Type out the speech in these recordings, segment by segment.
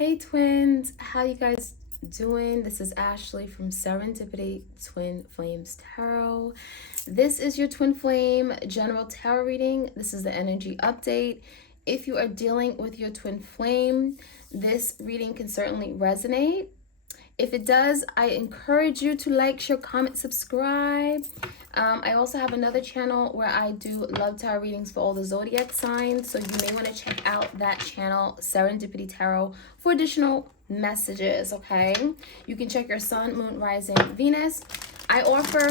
Hey twins, how you guys doing? This is Ashley from Serendipity Twin Flames Tarot. This is your Twin Flame General Tarot reading. This is the energy update. If you are dealing with your twin flame, this reading can certainly resonate. If it does, I encourage you to like, share, comment, subscribe. I also have another channel where I do love tarot readings for all the zodiac signs, so you may want to check out that channel, Serendipity Tarot, for additional messages, okay? You can check your sun, moon, rising, Venus. I offer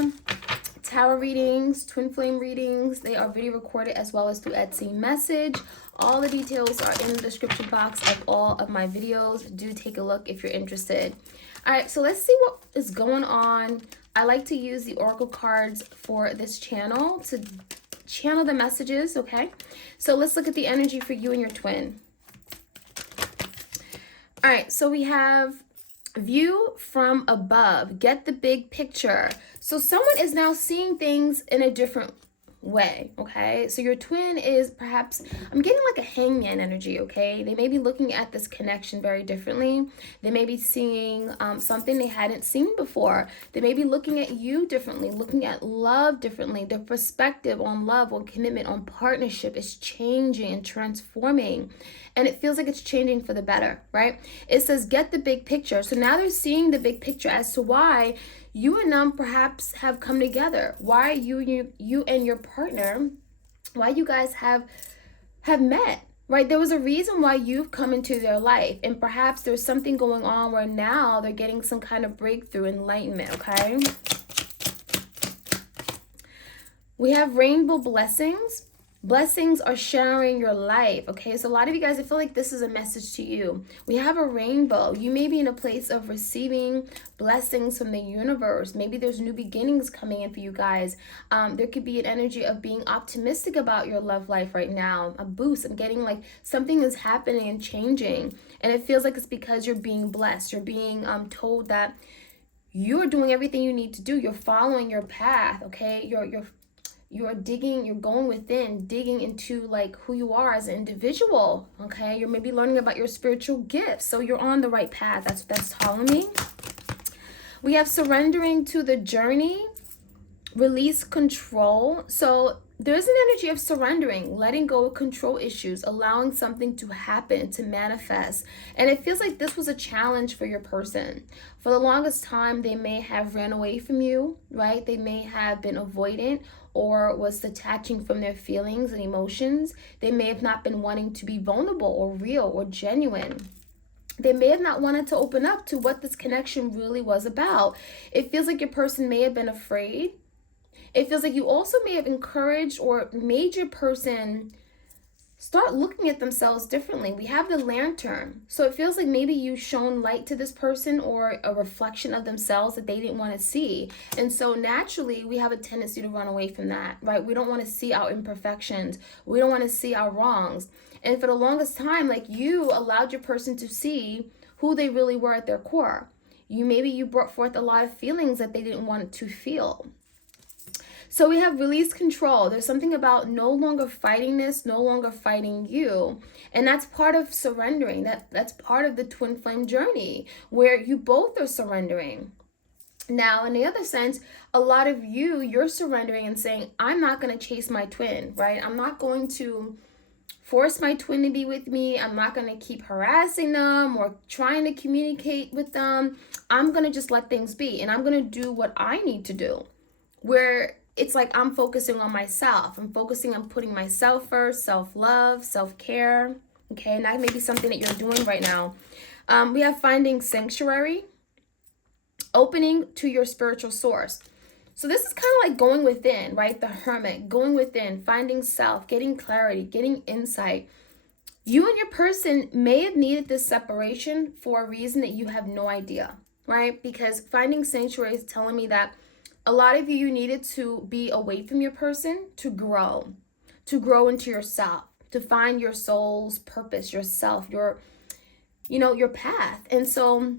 tarot readings, twin flame readings. They are video recorded as well as through Etsy message. All the details are in the description box of all of my videos. Do take a look if you're interested. All right, so let's see what is going on. I like to use the oracle cards for this channel to channel the messages, okay? So let's look at the energy for you and your twin. All right, so we have view from above, get the big picture. So someone is now seeing things in a different way, okay? So your twin is perhaps, I'm getting like a hangman energy, okay? They may be looking at this connection very differently. They may be seeing something they hadn't seen before. They may be looking at you differently, looking at love differently. Their perspective on love, on commitment, on partnership is changing and transforming. And it feels like it's changing for the better, right? It says, get the big picture. So now they're seeing the big picture as to why you and them perhaps have come together. Why you and your partner, why you guys have met, right? There was a reason why you've come into their life. And perhaps there's something going on where now they're getting some kind of breakthrough, enlightenment, okay? We have rainbow blessings. Blessings are showering your life, okay? So a lot of you guys, I feel like this is a message to you. We have a rainbow. You may be in a place of receiving blessings from the universe. Maybe there's new beginnings coming in for you guys. There could be an energy of being optimistic about your love life right now. A boost. I'm getting like something is happening and changing. And it feels like it's because you're being blessed. You're being told that you're doing everything you need to do. You're following your path, okay? You're digging, you're going within, digging into like who you are as an individual, okay? You're maybe learning about your spiritual gifts. So you're on the right path. That's telling me. We have surrendering to the journey, release control. So there's an energy of surrendering, letting go of control issues, allowing something to happen, to manifest. And it feels like this was a challenge for your person. For the longest time, they may have ran away from you, right? They may have been avoidant or was detaching from their feelings and emotions. They may have not been wanting to be vulnerable or real or genuine. They may have not wanted to open up to what this connection really was about. It feels like your person may have been afraid. It feels like you also may have encouraged or made your person start looking at themselves differently. We have the lantern. So it feels like maybe you shone light to this person or a reflection of themselves that they didn't want to see. And so naturally, we have a tendency to run away from that, right? We don't want to see our imperfections. We don't want to see our wrongs. And for the longest time, like you allowed your person to see who they really were at their core. Maybe you brought forth a lot of feelings that they didn't want to feel. So we have release control. There's something about no longer fighting this, no longer fighting you. And that's part of surrendering. That's part of the twin flame journey where you both are surrendering. Now, in the other sense, a lot of you're surrendering and saying, I'm not going to chase my twin, right? I'm not going to force my twin to be with me. I'm not going to keep harassing them or trying to communicate with them. I'm going to just let things be. And I'm going to do what I need to do. Where it's like I'm focusing on myself. I'm focusing on putting myself first, self-love, self-care. Okay, and that may be something that you're doing right now. We have finding sanctuary, opening to your spiritual source. So this is kind of like going within, right? The hermit, going within, finding self, getting clarity, getting insight. You and your person may have needed this separation for a reason that you have no idea, right? Because finding sanctuary is telling me that a lot of you needed to be away from your person to grow into yourself, to find your soul's purpose, yourself, your path. And so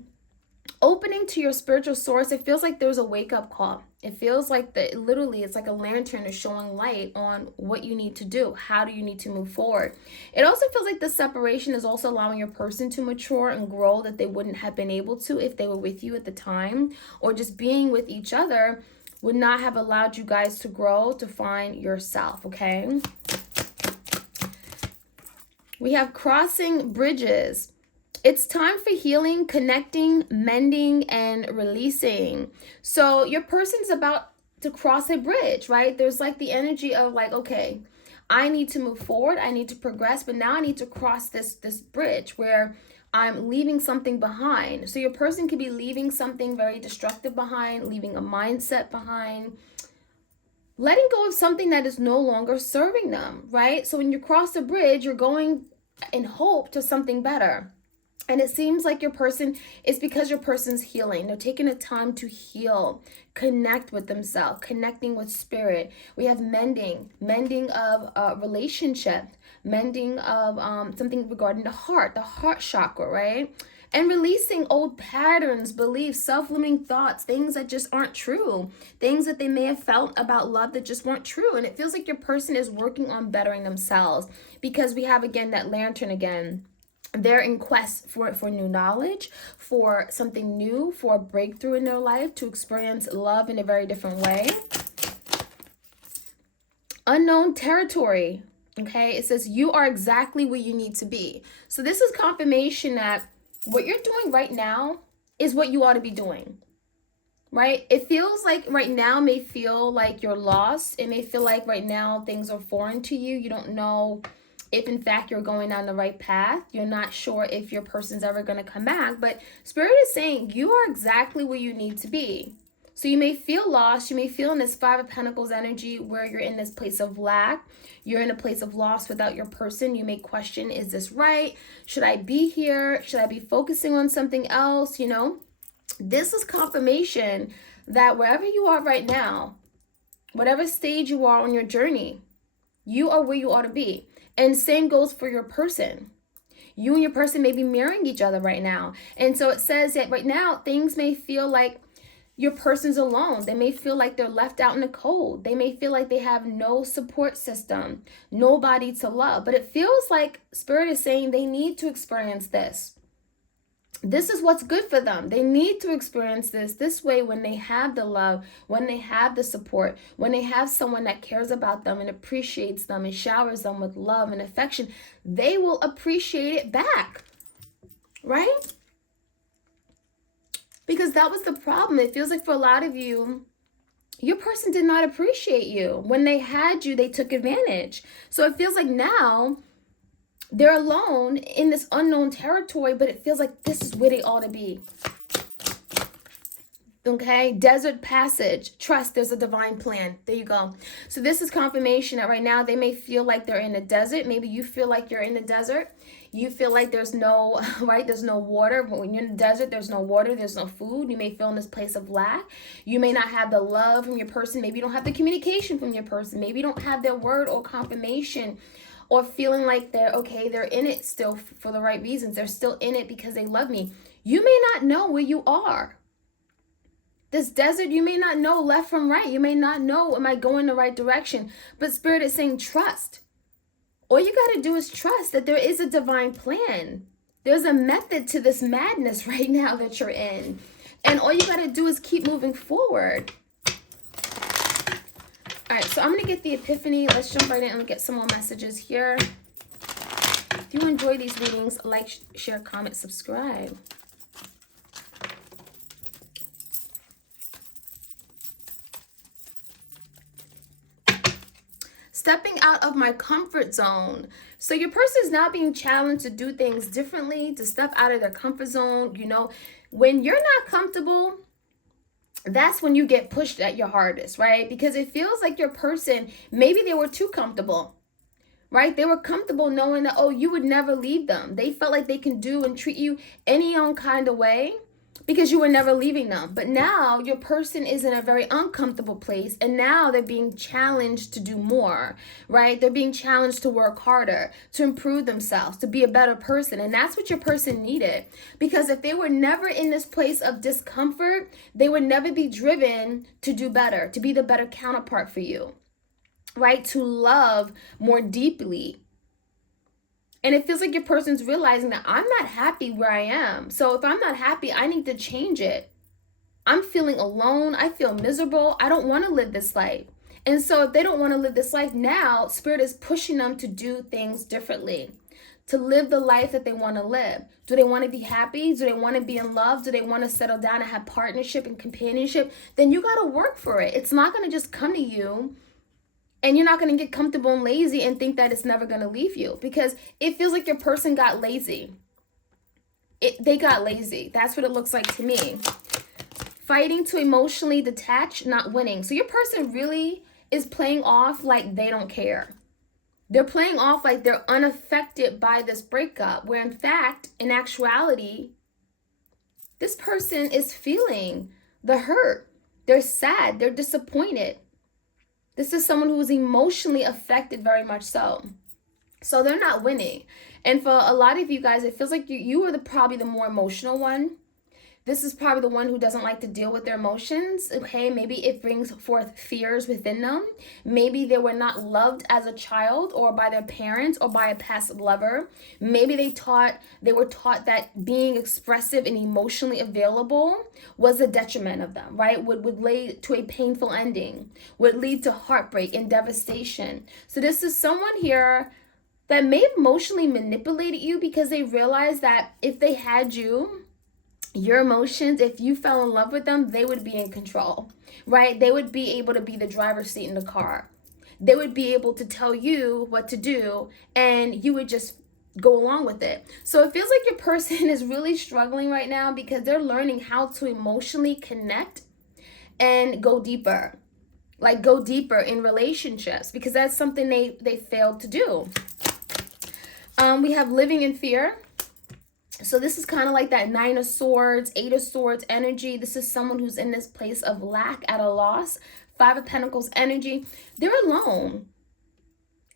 Opening to your spiritual source, it feels like there's a wake-up call. It feels like literally it's like a lantern is showing light on what you need to do. How do you need to move forward? It also feels like the separation is also allowing your person to mature and grow that they wouldn't have been able to if they were with you at the time, or just being with each other would not have allowed you guys to grow, to find yourself, okay? We have crossing bridges. It's time for healing, connecting, mending, and releasing. So your person's about to cross a bridge, right? There's like the energy of like, okay, I need to move forward, I need to progress, but now I need to cross this bridge where I'm leaving something behind. So your person could be leaving something very destructive behind, leaving a mindset behind, letting go of something that is no longer serving them, right? So when you cross the bridge, you're going in hope to something better. And it seems like your person is because your person's healing. They're taking the time to heal, connect with themselves, connecting with spirit. We have mending of a relationship, mending of something regarding the heart chakra, right? And releasing old patterns, beliefs, self-limiting thoughts, things that just aren't true, things that they may have felt about love that just weren't true. And it feels like your person is working on bettering themselves, because we have, again, that lantern again. They're in quest for new knowledge, for something new, for a breakthrough in their life, to experience love in a very different way. Unknown territory, okay? It says you are exactly where you need to be. So this is confirmation that what you're doing right now is what you ought to be doing, right? It feels like right now may feel like you're lost. It may feel like right now things are foreign to you. You don't know if in fact you're going down the right path. You're not sure if your person's ever going to come back, but Spirit is saying you are exactly where you need to be. So you may feel lost. You may feel in this Five of Pentacles energy where you're in this place of lack. You're in a place of loss without your person. You may question, is this right? Should I be here? Should I be focusing on something else? You know, this is confirmation that wherever you are right now, whatever stage you are on your journey, you are where you ought to be. And same goes for your person. You and your person may be mirroring each other right now. And so it says that right now, things may feel like your person's alone. They may feel like they're left out in the cold. They may feel like they have no support system, nobody to love. But it feels like Spirit is saying they need to experience this. This is what's good for them. They need to experience this way when they have the love, when they have the support, when they have someone that cares about them and appreciates them and showers them with love and affection. They will appreciate it back, right? Because that was the problem. It feels like for a lot of you, your person did not appreciate you. When they had you, they took advantage. So it feels like now they're alone in this unknown territory, but it feels like this is where they ought to be. Okay, desert passage, trust, there's a divine plan. There you go. So this is confirmation that right now they may feel like they're in a desert. Maybe you feel like you're in the desert. You feel like there's no, right, there's no water. But when you're in the desert, there's no water, there's no food. You may feel in this place of lack. You may not have the love from your person. Maybe you don't have the communication from your person. Maybe you don't have their word or confirmation, or feeling like they're okay, they're in it still for the right reasons. They're still in it because they love me. You may not know where you are. This desert, you may not know left from right. You may not know, am I going the right direction? But Spirit is saying trust. All you got to do is trust that there is a divine plan. There's a method to this madness right now that you're in. And all you got to do is keep moving forward. All right, so I'm going to get the epiphany. Let's jump right in and get some more messages here. If you enjoy these readings, like, share, comment, subscribe. Stepping out of my comfort zone. So your person is now being challenged to do things differently, to step out of their comfort zone. You know, when you're not comfortable, that's when you get pushed at your hardest, right? Because it feels like your person, maybe they were too comfortable, right? They were comfortable knowing that, oh, you would never leave them. They felt like they can do and treat you any own kind of way. because you were never leaving them. But now your person is in a very uncomfortable place, and now they're being challenged to do more, right? They're being challenged to work harder, to improve themselves, to be a better person. And that's what your person needed. Because if they were never in this place of discomfort, they would never be driven to do better, to be the better counterpart for you, right? To love more deeply. And it feels like your person's realizing that I'm not happy where I am. So if I'm not happy, I need to change it. I'm feeling alone. I feel miserable. I don't want to live this life. And so if they don't want to live this life now, Spirit is pushing them to do things differently, to live the life that they want to live. Do they want to be happy? Do they want to be in love? Do they want to settle down and have partnership and companionship? Then you got to work for it. It's not going to just come to you. And you're not going to get comfortable and lazy and think that it's never going to leave you, because it feels like your person got lazy. They got lazy. That's what it looks like to me. Fighting to emotionally detach, not winning. So your person really is playing off like they don't care. They're playing off like they're unaffected by this breakup, where in fact, in actuality, this person is feeling the hurt. They're sad. They're disappointed. This is someone who is emotionally affected, very much so. So they're not winning. And for a lot of you guys, it feels like you are probably the more emotional one. This is probably the one who doesn't like to deal with their emotions. Okay, maybe it brings forth fears within them. Maybe they were not loved as a child, or by their parents, or by a past lover. Maybe they were taught that being expressive and emotionally available was a detriment of them, right? Would lead to a painful ending, would lead to heartbreak and devastation. So this is someone here that may have emotionally manipulated you, because they realized that if they had your emotions, if you fell in love with them, they would be in control, right? They would be able to be the driver's seat in the car. They would be able to tell you what to do, and you would just go along with it. So it feels like your person is really struggling right now, because they're learning how to emotionally connect and go deeper. Like go deeper in relationships, because that's something they failed to do. We have living in fear. So this is kind of like that 9 of Swords, 8 of Swords energy. This is someone who's in this place of lack, at a loss. 5 of Pentacles energy. They're alone.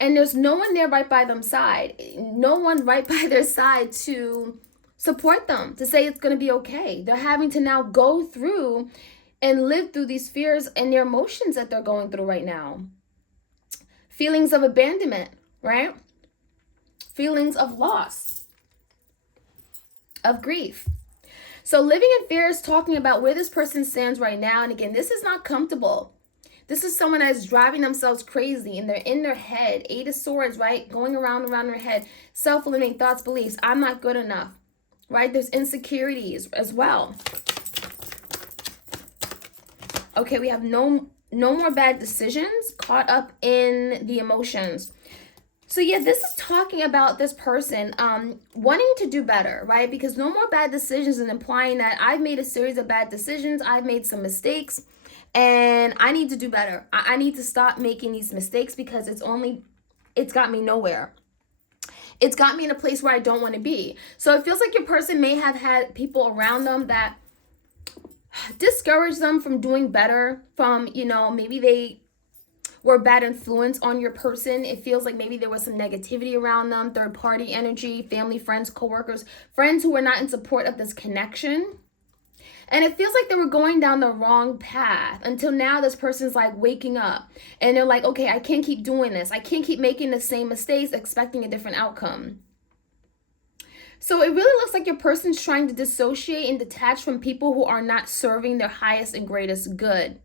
And there's no one there right by them side. No one right by their side to support them, to say it's going to be okay. They're having to now go through and live through these fears and their emotions that they're going through right now. Feelings of abandonment, right? Feelings of loss, of grief. So living in fear is talking about where this person stands right now. And again, this is not comfortable. This is someone that's driving themselves crazy, and they're in their head. 8 of Swords, right? Going around their head. Self-limiting thoughts, beliefs. I'm not good enough, right? There's insecurities as well. Okay, we have no more bad decisions, caught up in the emotions. So yeah, this is talking about this person wanting to do better, right? Because no more bad decisions, and implying that I've made a series of bad decisions. I've made some mistakes, and I need to do better. I need to stop making these mistakes, because it's got me nowhere. It's got me in a place where I don't want to be. So it feels like your person may have had people around them that discourage them from doing better, from, maybe they were a bad influence on your person. It feels like maybe there was some negativity around them, third party energy, family, friends, coworkers, friends who were not in support of this connection. And it feels like they were going down the wrong path, until now this person's like waking up, and they're like, okay, I can't keep doing this. I can't keep making the same mistakes, expecting a different outcome. So it really looks like your person's trying to dissociate and detach from people who are not serving their highest and greatest good.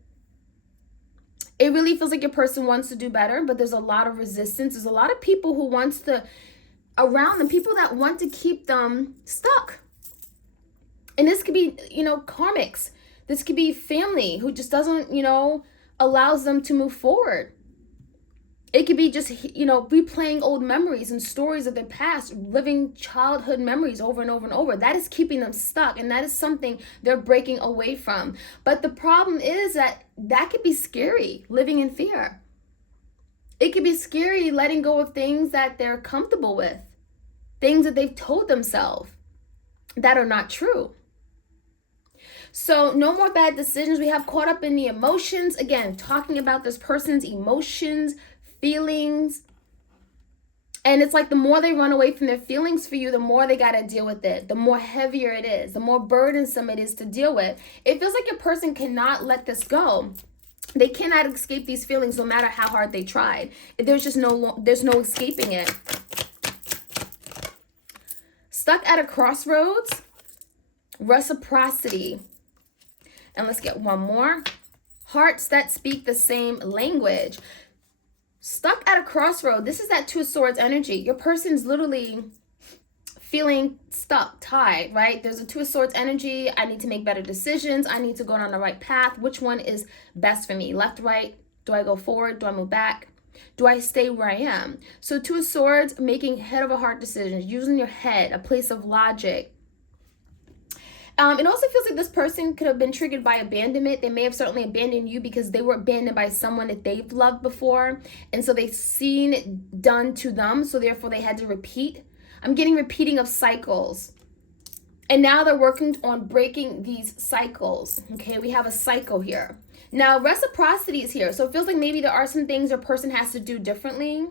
It really feels like your person wants to do better, but there's a lot of resistance. There's a lot of people who wants to, around them, people that want to keep them stuck. And this could be, karmics. This could be family who just doesn't, allows them to move forward. It could be just, replaying old memories and stories of their past, living childhood memories over and over and over. That is keeping them stuck, and that is something they're breaking away from. But the problem is that could be scary, living in fear. It could be scary letting go of things that they're comfortable with, things that they've told themselves that are not true. So no more bad decisions. We have caught up in the emotions. Again, talking about this person's emotions, feelings. And it's like the more they run away from their feelings for you, the more they got to deal with it. The more heavier it is, the more burdensome it is to deal with. It feels like your person cannot let this go. They cannot escape these feelings no matter how hard they tried. There's no escaping it. Stuck at a crossroads. Reciprocity. And let's get one more. Hearts that speak the same language. Stuck at a crossroad. This is that Two of Swords energy. Your person's literally feeling stuck, tied, right? There's a Two of Swords energy. I need to make better decisions. I need to go down the right path. Which one is best for me? Left, right? Do I go forward? Do I move back? Do I stay where I am? So Two of Swords, making head over heart decisions, using your head, a place of logic. It also feels like this person could have been triggered by abandonment. They may have certainly abandoned you because they were abandoned by someone that they've loved before. And so they've seen it done to them. So therefore they had to repeat. I'm getting repeating of cycles. And now they're working on breaking these cycles. Okay, we have a cycle here. Now reciprocity is here. So it feels like maybe there are some things your person has to do differently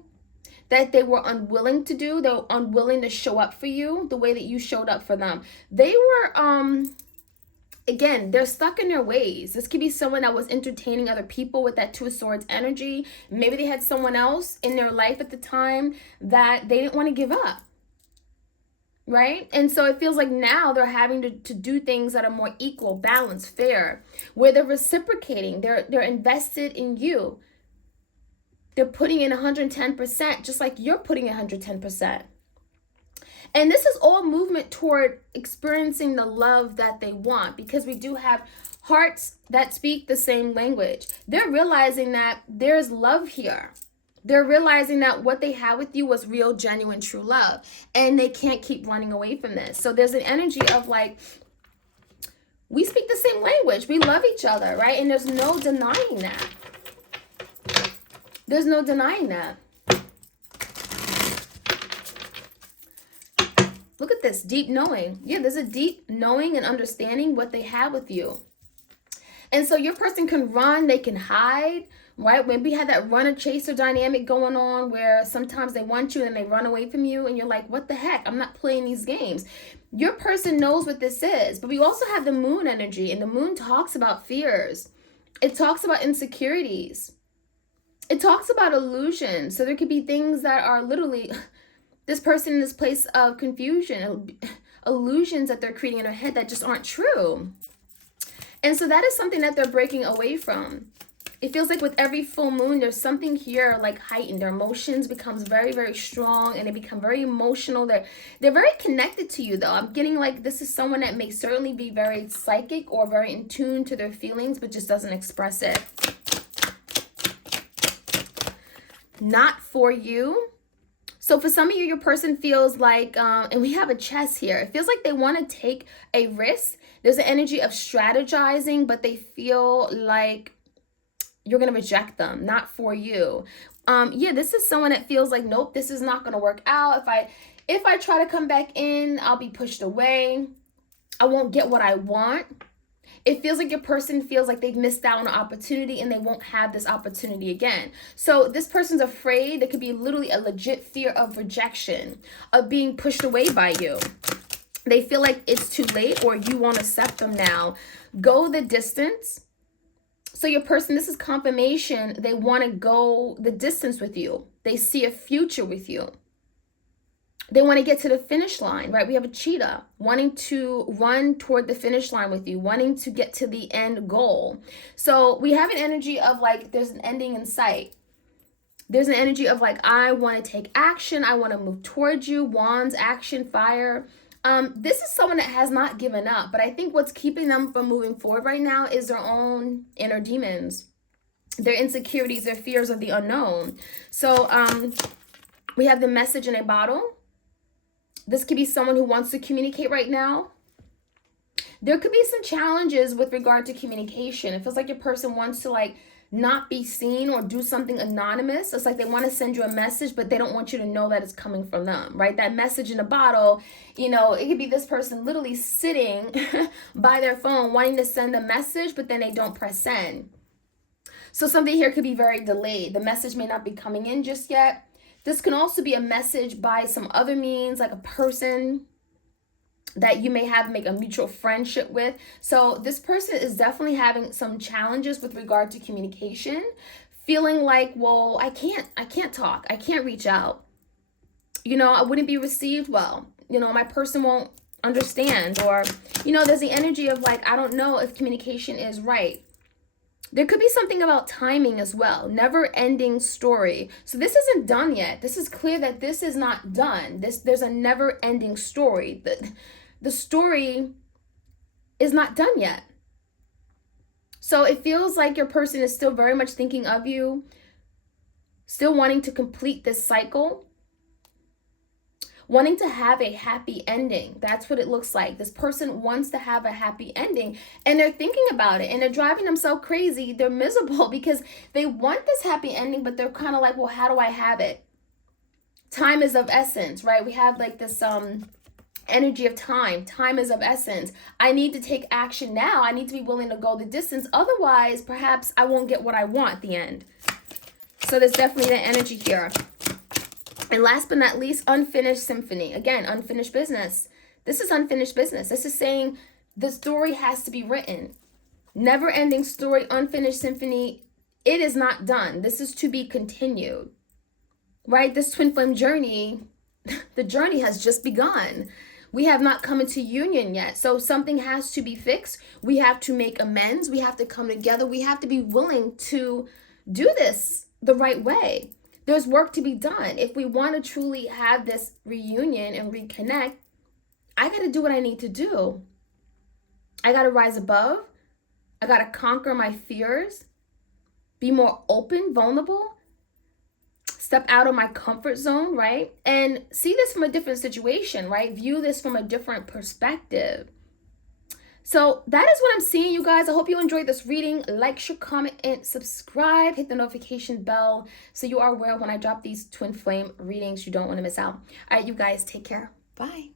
that they were unwilling to do. They were unwilling to show up for you the way that you showed up for them. They were, again, they're stuck in their ways. This could be someone that was entertaining other people with that Two of Swords energy. Maybe they had someone else in their life at the time that they didn't want to give up. Right? And so it feels like now they're having to do things that are more equal, balanced, fair, where they're reciprocating. They're invested in you. They're putting in 110%, just like you're putting 110%. And this is all movement toward experiencing the love that they want, because we do have hearts that speak the same language. They're realizing that there's love here. They're realizing that what they had with you was real, genuine, true love. And they can't keep running away from this. So there's an energy of like, we speak the same language. We love each other, right? And there's no denying that. There's no denying that. Look at this, deep knowing. Yeah, there's a deep knowing and understanding what they have with you. And so your person can run, they can hide, right? When we had that runner chaser dynamic going on where sometimes they want you and they run away from you and you're like, what the heck? I'm not playing these games. Your person knows what this is. But we also have the moon energy, and the moon talks about fears. It talks about insecurities. It talks about illusion. So there could be things that are literally this person in this place of confusion, illusions that they're creating in their head that just aren't true. And so that is something that they're breaking away from. It feels like with every full moon, there's something here like heightened. Their emotions becomes very, very strong, and they become very emotional. They're very connected to you, though. I'm getting like this is someone that may certainly be very psychic or very in tune to their feelings, but just doesn't express it. Not for you. So for some of you, your person feels like, and we have a chess here. It feels like they want to take a risk. There's an energy of strategizing, but they feel like you're going to reject them. Not for you. Yeah, this is someone that feels like, nope, this is not going to work out. If I try to come back in, I'll be pushed away. I won't get what I want. It feels like your person feels like they've missed out on an opportunity and they won't have this opportunity again. So this person's afraid. There could be literally a legit fear of rejection, of being pushed away by you. They feel like it's too late or you won't accept them now. Go the distance. So your person, this is confirmation. They want to go the distance with you. They see a future with you. They want to get to the finish line, right? We have a cheetah wanting to run toward the finish line with you, wanting to get to the end goal. So we have an energy of like, there's an ending in sight. There's an energy of like, I want to take action. I want to move towards you. Wands, action, fire. This is someone that has not given up, but I think what's keeping them from moving forward right now is their own inner demons, their insecurities, their fears of the unknown. So we have the message in a bottle. This could be someone who wants to communicate right now. There could be some challenges with regard to communication. It feels like your person wants to like not be seen or do something anonymous. It's like they want to send you a message, but they don't want you to know that it's coming from them, right? That message in a bottle, you know, it could be this person literally sitting by their phone wanting to send a message, but then they don't press send. So something here could be very delayed. The message may not be coming in just yet. This can also be a message by some other means, like a person that you may have make a mutual friendship with. So this person is definitely having some challenges with regard to communication, feeling like, well, I can't talk, I can't reach out, you know, I wouldn't be received well, you know, my person won't understand, or, you know, there's the energy of like, I don't know if communication is right. There could be something about timing as well. Never ending story. So this isn't done yet. This is clear that this is not done. There's a never ending story. The story is not done yet. So it feels like your person is still very much thinking of you, still wanting to complete this cycle, wanting to have a happy ending. That's what it looks like. This person wants to have a happy ending, and they're thinking about it, and they're driving themselves crazy. They're miserable because they want this happy ending, but they're kind of like, well, how do I have it? Time is of essence, right? We have like this energy of time. Time is of essence. I need to take action now. I need to be willing to go the distance. Otherwise, perhaps I won't get what I want at the end. So there's definitely that energy here. And last but not least, unfinished symphony. Again, unfinished business. This is unfinished business. This is saying the story has to be written. Never ending story, unfinished symphony. It is not done. This is to be continued. Right? This twin flame journey, the journey has just begun. We have not come into union yet. So something has to be fixed. We have to make amends. We have to come together. We have to be willing to do this the right way. There's work to be done. If we want to truly have this reunion and reconnect, I got to do what I need to do. I got to rise above. I got to conquer my fears, be more open, vulnerable, step out of my comfort zone, right? And see this from a different situation, right? View this from a different perspective. So that is what I'm seeing, you guys. I hope you enjoyed this reading. Like, share, comment, and subscribe. Hit the notification bell so you are aware when I drop these twin flame readings. You don't want to miss out. All right, you guys, take care. Bye.